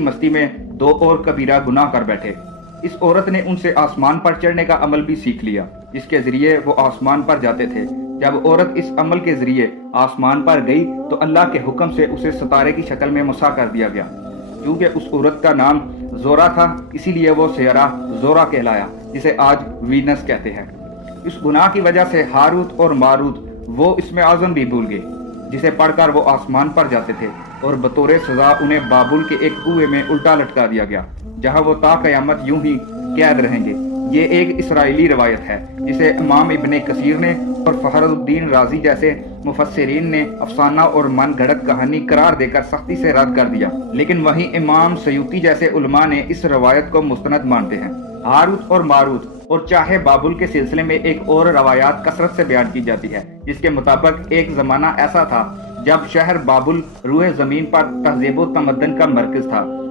مستی میں دو اور کبیرہ گناہ کر بیٹھے۔ اس عورت نے ان سے آسمان پر چڑھنے کا عمل بھی سیکھ لیا، جس کے ذریعے وہ آسمان پر جاتے تھے۔ جب عورت اس عمل کے ذریعے آسمان پر گئی تو اللہ کے حکم سے اسے ستارے کی شکل میں مسح کر دیا گیا۔ چونکہ اس عورت کا نام زورا تھا، اسی لیے وہ سیارہ زورا کہلایا، جسے آج وینس کہتے ہیں۔ اس گناہ کی وجہ سے ہاروت اور ماروت وہ اسم اعظم بھی بھول گئے، جسے پڑھ کر وہ آسمان پر جاتے تھے، اور بطور سزا انہیں بابل کے ایک کنویں میں الٹا لٹکا دیا گیا، جہاں وہ تا قیامت یوں ہی قید رہیں گے۔ یہ ایک اسرائیلی روایت ہے، جسے امام ابن کثیر نے اور فخر الدین رازی جیسے مفسرین نے افسانہ اور من گھڑت کہانی قرار دے کر سختی سے رد کر دیا، لیکن وہیں امام سیوطی جیسے علماء نے اس روایت کو مستند مانتے ہیں۔ ہاروت اور ماروت اور چاہے بابل کے سلسلے میں ایک اور روایات کثرت سے بیان کی جاتی ہے، جس کے مطابق ایک زمانہ ایسا تھا جب شہر بابل روئے زمین پر تہذیب و تمدن کا مرکز تھا۔